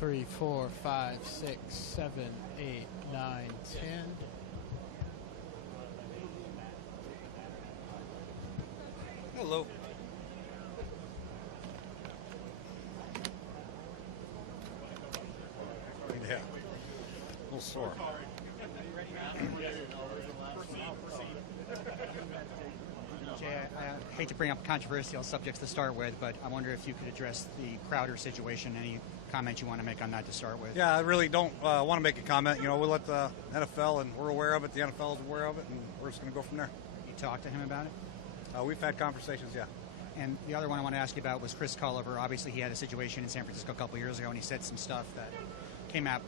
3, 4, 5, 6, 7, 8, 9, 10. Hello. Yeah. A little sore. Jay, I hate to bring up controversial subjects to start with, but I wonder if you could address the Crowder situation. Any comment you want to make on that to start with? Yeah, I really don't want to make a comment. You know, we'll let the NFL, and we're aware of it, the NFL is aware of it, and we're just going to go from there. You talked to him about it? We've had conversations, yeah. And the other one I want to ask you about was Chris Culliver. Obviously, he had a situation in San Francisco a couple of years ago, and he said some stuff that came out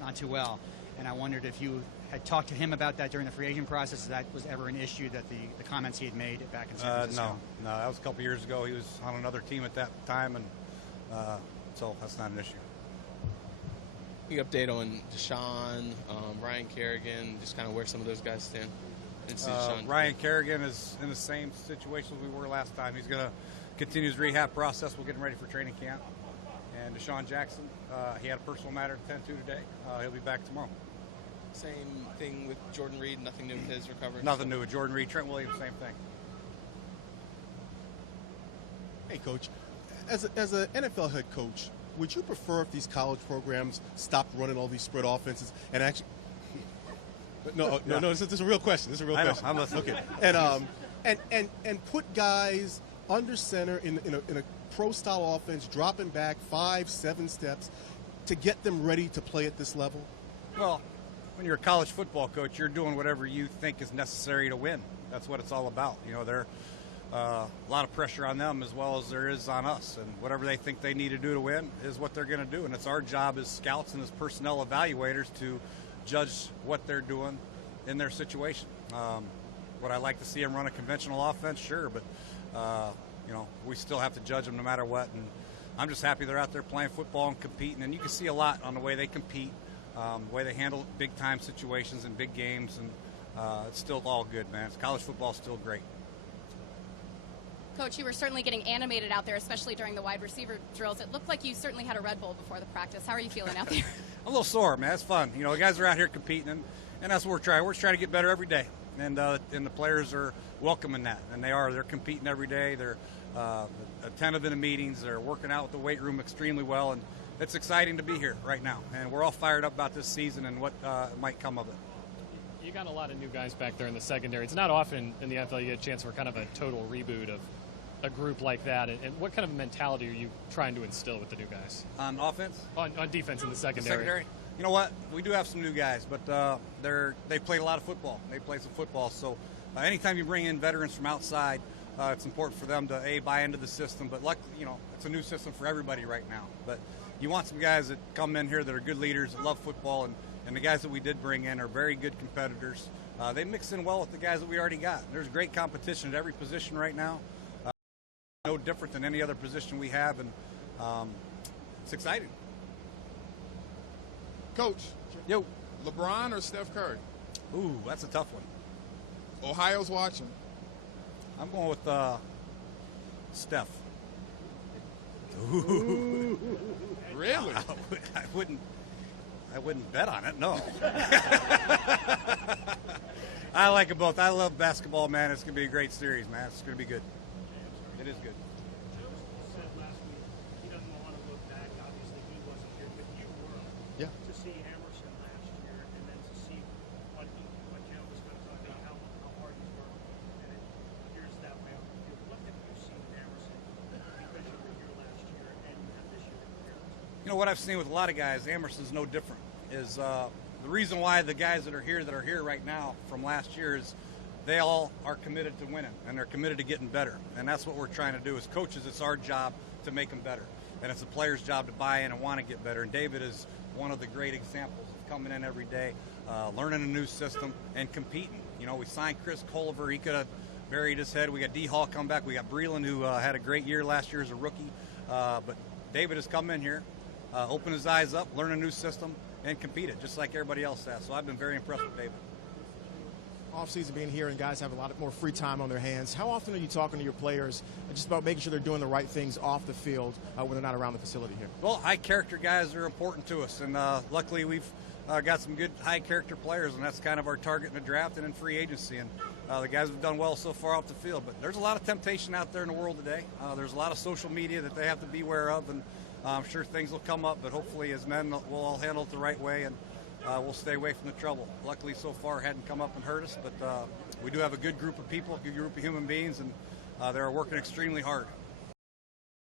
not too well. And I wondered if you had talked to him about that during the free agent process, if that was ever an issue, that the comments he had made back in San Francisco. No, that was a couple years ago. He was on another team at that time, and so that's not an issue. Big update on Deshaun, Ryan Kerrigan, just kind of where some of those guys stand. Ryan Kerrigan is in the same situation as we were last time. He's going to continue his rehab process. We're getting ready for training camp. And Deshaun Jackson, he had a personal matter to tend to today. He'll be back tomorrow. Same thing with Jordan Reed, nothing new with his recovery? Nothing new with Jordan Reed. Trent Williams, same thing. Hey, Coach, as an NFL head coach, would you prefer if these college programs stopped running all these spread offenses and actually... No, this is a real question. I know, I'm listening. Okay, and put guys under center in a pro-style offense, dropping back 5-7 steps to get them ready to play at this level? Well, when you're a college football coach, you're doing whatever you think is necessary to win. That's what it's all about. You know, there's a lot of pressure on them as well as there is on us, and whatever they think they need to do to win is what they're going to do. And it's our job as scouts and as personnel evaluators to judge what they're doing in their situation. Would I like to see them run a conventional offense? Sure, but you know, we still have to judge them no matter what. And I'm just happy they're out there playing football and competing. And you can see a lot on the way they compete, the way they handle big-time situations and big games. And it's still all good, man. College football's still great. Coach, you were certainly getting animated out there, especially during the wide receiver drills. It looked like you certainly had a Red Bull before the practice. How are you feeling out there? I'm a little sore, man. It's fun. You know, the guys are out here competing, and that's what we're trying. We're just trying to get better every day. And the players are welcoming that, and they're competing every day. They're attentive in the meetings. They're working out with the weight room extremely well, and it's exciting to be here right now. And we're all fired up about this season and what might come of it. You got a lot of new guys back there in the secondary. It's not often in the NFL you get a chance for kind of a total reboot of a group like that. And what kind of mentality are you trying to instill with the new guys? On offense? On defense in the secondary. Secondary? You know what? We do have some new guys, but they played a lot of football. They played some football. So anytime you bring in veterans from outside, it's important for them to, buy into the system. But luckily, you know, it's a new system for everybody right now. But you want some guys that come in here that are good leaders, that love football, and the guys that we did bring in are very good competitors. They mix in well with the guys that we already got. There's great competition at every position right now. No different than any other position we have, and it's exciting. Coach, yo, LeBron or Steph Curry? Ooh, that's a tough one. Ohio's watching. I'm going with Steph. Ooh. Really? I wouldn't bet on it. No. I like them both. I love basketball, man. It's gonna be a great series, man. It's gonna be good. It is good. Yeah. To see Emerson last year, and then to see what Cal was going to talk about, how hard he's worked, and it appears that way on the field. What have you seen in Emerson because you were here last year and you have this year to compare it to? You know what I've seen with a lot of guys, Emerson's no different. Is the reason why the guys that are here right now from last year is they all are committed to winning and they're committed to getting better, and that's what we're trying to do as coaches. It's our job to make them better, and it's a player's job to buy in and want to get better. And David is one of the great examples of coming in every day, learning a new system and competing. You know, we signed Chris Culliver. He could have buried his head. We got D Hall come back. We got Breland, who had a great year last year as a rookie, but David has come in here, opened his eyes up, learned a new system, and competed just like everybody else has. So I've been very impressed with David. offseason being here and guys have a lot more free time on their hands, how often are you talking to your players just about making sure they're doing the right things off the field when they're not around the facility here? Well, high character guys are important to us, and luckily we've got some good high character players, and that's kind of our target in the draft and in free agency. And the guys have done well so far off the field, but there's a lot of temptation out there in the world today. There's a lot of social media that they have to be aware of, and I'm sure things will come up, but hopefully as men we'll all handle it the right way, and we'll stay away from the trouble. Luckily so far it hadn't come up and hurt us, but we do have a good group of people, a good group of human beings, and they're working extremely hard.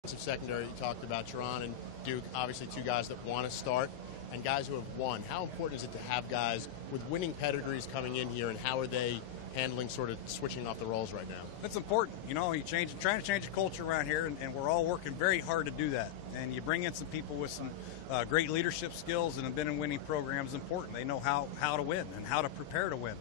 Secondary, you talked about Teron and Duke, obviously two guys that want to start and guys who have won. How important is it to have guys with winning pedigrees coming in here, and how are they handling sort of switching off the roles right now? It's important. You know, trying to change the culture around here, and we're all working very hard to do that. And you bring in some people with some great leadership skills and have been in winning programs. Important. They know how to win and how to prepare to win.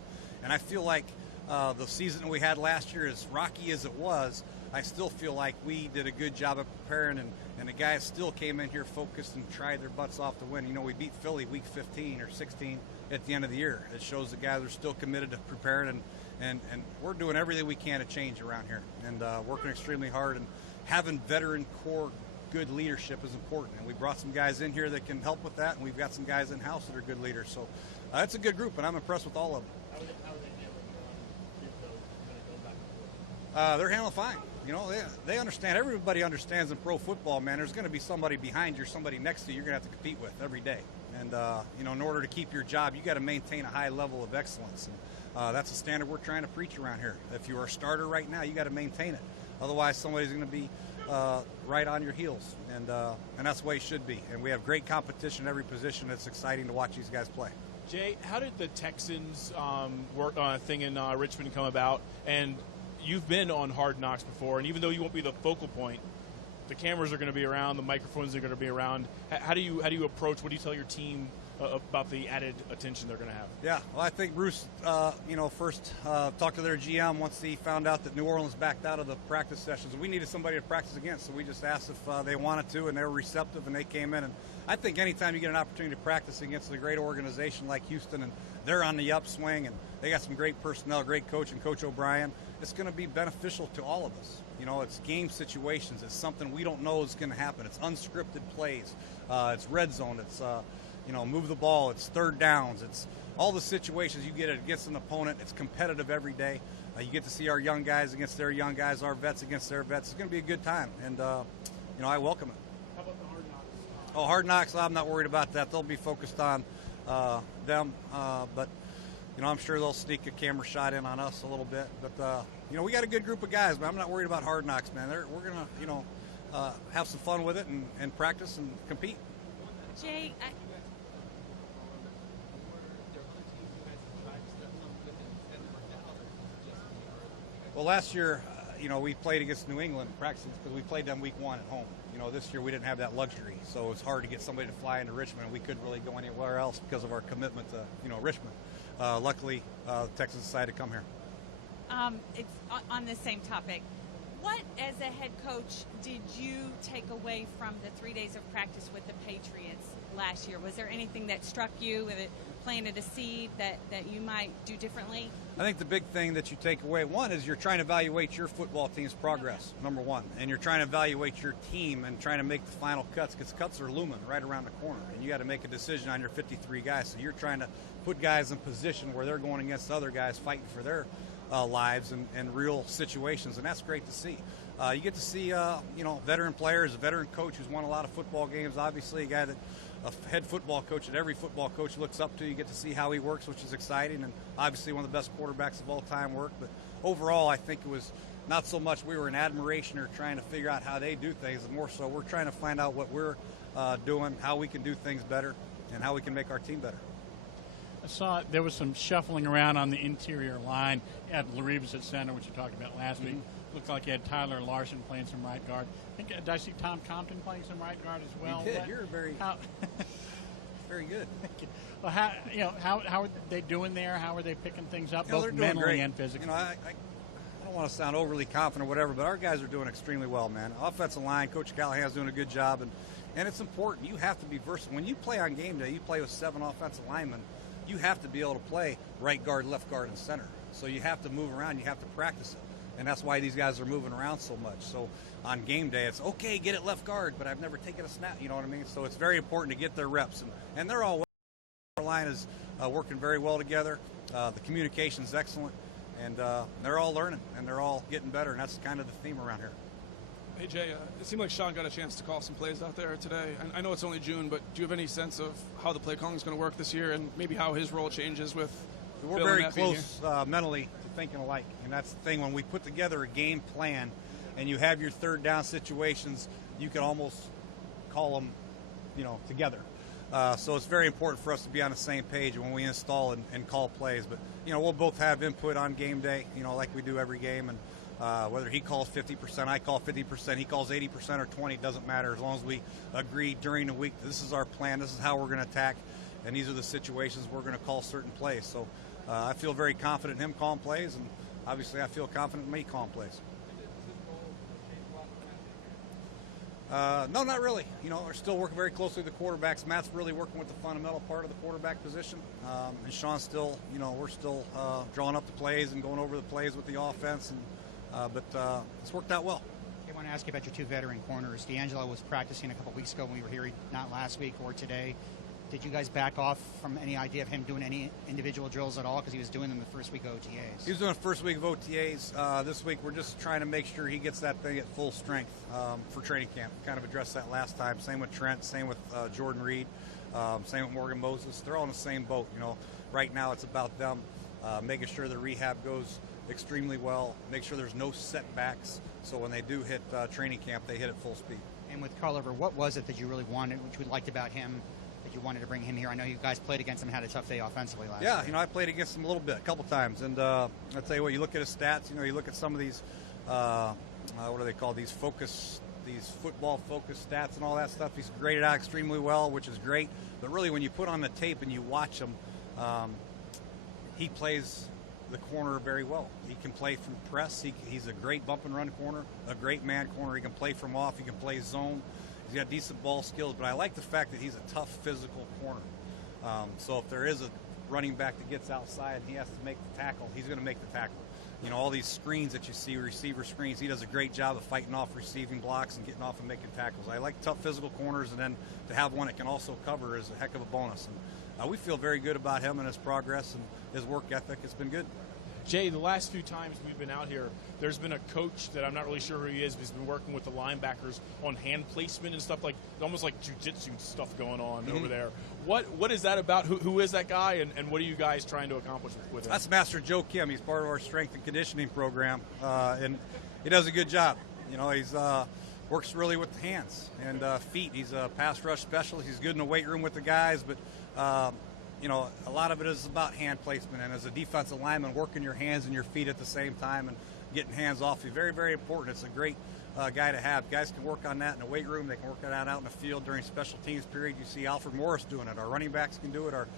And I feel like the season that we had last year, as rocky as it was, I still feel like we did a good job of preparing, and the guys still came in here focused and tried their butts off to win. You know, we beat Philly week 15 or 16 at the end of the year. It shows the guys are still committed to preparing, and we're doing everything we can to change around here, and working extremely hard, and having veteran core good leadership is important. And we brought some guys in here that can help with that, and we've got some guys in-house that are good leaders. So it's a good group, and I'm impressed with all of them. They're handling fine. You know, they understand. Everybody understands in pro football, man, there's going to be somebody behind you or somebody next to you you're going to have to compete with every day. And, you know, in order to keep your job, you got to maintain a high level of excellence. And that's a standard we're trying to preach around here. If you're a starter right now, you got to maintain it. Otherwise, somebody's going to be right on your heels. And that's the way it should be. And we have great competition at every position. It's exciting to watch these guys play. Jay, how did the Texans thing in Richmond come about? And you've been on Hard Knocks before, and even though you won't be the focal point, the cameras are going to be around, the microphones are going to be around. How do you approach? What do you tell your team about the added attention they're going to have? Yeah, well, I think Bruce, first talked to their GM once he found out that New Orleans backed out of the practice sessions. We needed somebody to practice against, so we just asked if they wanted to, and they were receptive, and they came in. And I think anytime you get an opportunity to practice against a great organization like Houston, and they're on the upswing, and they got some great personnel, great coach, and Coach O'Brien, it's going to be beneficial to all of us. You know, it's game situations. It's something we don't know is going to happen. It's unscripted plays. It's red zone. It's, move the ball. It's third downs. It's all the situations you get against an opponent. It's competitive every day. You get to see our young guys against their young guys, our vets against their vets. It's going to be a good time, and, I welcome it. How about the Hard Knocks? Oh, Hard Knocks, I'm not worried about that. They'll be focused on them, but I'm sure they'll sneak a camera shot in on us a little bit. But, we got a good group of guys, but I'm not worried about Hard Knocks, man. We're going to, have some fun with it and practice and compete. Jay, Well, last year, we played against New England practicing because we played them week 1 at home. This year we didn't have that luxury, so it's hard to get somebody to fly into Richmond. We couldn't really go anywhere else because of our commitment to, Richmond. Luckily, Texas decided to come here. it's on the same topic. What, as a head coach, did you take away from the 3 days of practice with the Patriots last year? Was there anything that struck you, with it planted a seed that you might do differently? I think the big thing that you take away, one, is you're trying to evaluate your football team's progress, number one. And you're trying to evaluate your team and trying to make the final cuts, because cuts are looming right around the corner. And you got to make a decision on your 53 guys. So you're trying to put guys in position where they're going against other guys fighting for their lives and real situations, and that's great to see. You get to see, veteran players, a veteran coach who's won a lot of football games, obviously a guy that a head football coach that every football coach looks up to. You get to see how he works, which is exciting, and obviously one of the best quarterbacks of all time work. But overall, I think it was not so much we were in admiration or trying to figure out how they do things, and more so we're trying to find out what we're doing, how we can do things better, and how we can make our team better. I saw there was some shuffling around on the interior line at Laribas at center, which you talked about last week. Looked like you had Tyler Larson playing some right guard. I think, did I see Tom Compton playing some right guard as well? You did. You're very good. Well, how are they doing there? How are they picking things up, both mentally and physically? I don't want to sound overly confident or whatever, but our guys are doing extremely well, man. Offensive line, Coach Callahan's doing a good job, and it's important. You have to be versatile. When you play on game day, you play with 7 offensive linemen. You have to be able to play right guard, left guard, and center. So you have to move around. You have to practice it. And that's why these guys are moving around so much. So on game day, it's okay, get it left guard, but I've never taken a snap. You know what I mean? So it's very important to get their reps. And they're all our line is working very well together. The communication's excellent. And they're all learning, and they're all getting better. And that's kind of the theme around here. Hey, Jay, it seemed like Sean got a chance to call some plays out there today. I know it's only June, but do you have any sense of how the play calling is going to work this year and maybe how his role changes with We're Bill very and Matt being close mentally to thinking alike. And that's the thing. When we put together a game plan and you have your third down situations, you can almost call them, together. So it's very important for us to be on the same page when we install and call plays. But, we'll both have input on game day, like we do every game. And whether he calls 50%, I call 50%, he calls 80% or 20, it doesn't matter. As long as we agree during the week, this is our plan, this is how we're going to attack, and these are the situations we're going to call certain plays. So I feel very confident in him calling plays, and obviously I feel confident in me calling plays. No, not really. We're still working very closely with the quarterbacks. Matt's really working with the fundamental part of the quarterback position. And Sean's still, we're still drawing up the plays and going over the plays with the offense. But it's worked out well. I want to ask you about your two veteran corners. D'Angelo was practicing a couple weeks ago when we were here, not last week or today. Did you guys back off from any idea of him doing any individual drills at all? Because he was doing them the first week of OTAs. He was doing the first week of OTAs. This week we're just trying to make sure he gets that thing at full strength for training camp. Kind of addressed that last time. Same with Trent, same with Jordan Reed, same with Morgan Moses. They're all in the same boat. Right now it's about them making sure the rehab goes extremely well, make sure there's no setbacks, so when they do hit training camp, they hit at full speed. And with Culliver, what was it that you really wanted, which you liked about him, that you wanted to bring him here? I know you guys played against him and had a tough day offensively last year. Yeah, I played against him a couple times, and I'll tell you what, you look at his stats, you look at some of these, what are they called, these football focus stats and all that stuff. He's graded out extremely well, which is great, but really when you put on the tape and you watch him, he plays the corner very well. He can play from press. He's a great bump and run corner, a great man corner. He can play from off. He can play zone. He's got decent ball skills, but I like the fact that he's a tough physical corner. So if there is a running back that gets outside and he has to make the tackle, he's going to make the tackle. All these screens that you see, receiver screens, he does a great job of fighting off receiving blocks and getting off and making tackles. I like tough physical corners, and then to have one that can also cover is a heck of a bonus. And we feel very good about him and his progress and his work ethic. It's been good. Jay, the last few times we've been out here, there's been a coach that I'm not really sure who he is, but he's been working with the linebackers on hand placement and stuff, almost like jiu-jitsu stuff going on over there. What is that about? Who is that guy, and what are you guys trying to accomplish with him? That's Master Joe Kim. He's part of our strength and conditioning program, and he does a good job. He's works really with the hands and feet. He's a pass rush specialist. He's good in the weight room with the guys, but a lot of it is about hand placement, and as a defensive lineman, working your hands and your feet at the same time and getting hands off you. Very, very important. It's a great guy to have. Guys can work on that in the weight room. They can work on that out in the field during special teams period. You see Alfred Morris doing it. Our running backs can do it. Our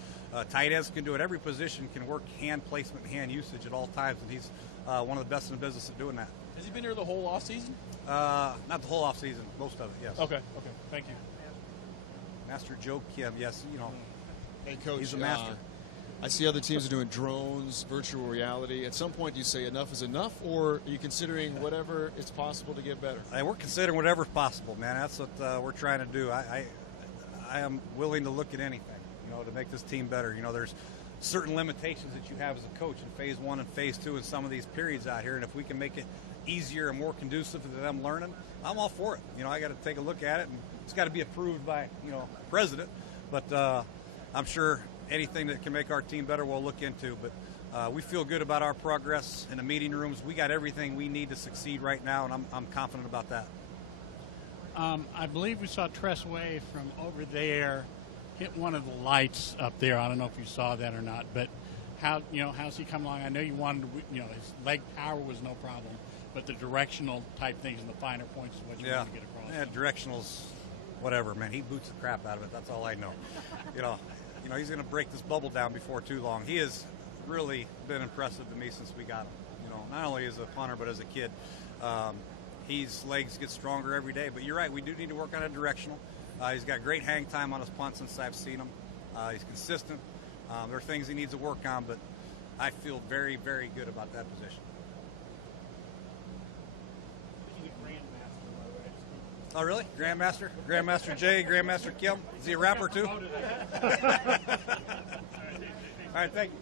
tight ends can do it. Every position can work hand placement and hand usage at all times, and he's one of the best in the business at doing that. Has he been here the whole offseason? Not the whole offseason. Most of it, yes. Okay. Thank you. Master Joe Kim, yes. Hey, Coach, he's a master. I see other teams are doing drones, virtual reality. At some point, do you say enough is enough, or are you considering whatever is possible to get better? We're considering whatever's possible, man. That's what we're trying to do. I am willing to look at anything, to make this team better. There's certain limitations that you have as a coach in phase 1 and phase 2 in some of these periods out here, and if we can make it easier and more conducive to them learning, I'm all for it. I got to take a look at it, and it's got to be approved by, president. But I'm sure anything that can make our team better we'll look into. But we feel good about our progress in the meeting rooms. We got everything we need to succeed right now, and I'm confident about that. I believe we saw Tress Way from over there hit one of the lights up there. I don't know if you saw that or not, but how's he come along? I know you wanted to, his leg power was no problem, but the directional type things and the finer points is what you want to get across. Yeah, directionals, whatever, man. He boots the crap out of it. That's all I know. He's going to break this bubble down before too long. He has really been impressive to me since we got him. Not only as a punter, but as a kid. His legs get stronger every day. But you're right, we do need to work on a directional. He's got great hang time on his punt since I've seen him. He's consistent. There are things he needs to work on, but I feel very, very good about that position. Oh, really? Grandmaster? Grandmaster Jay, Grandmaster Kim? Is he a rapper too? All right, thank you.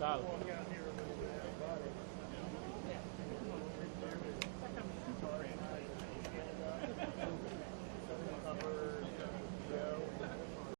Tyler.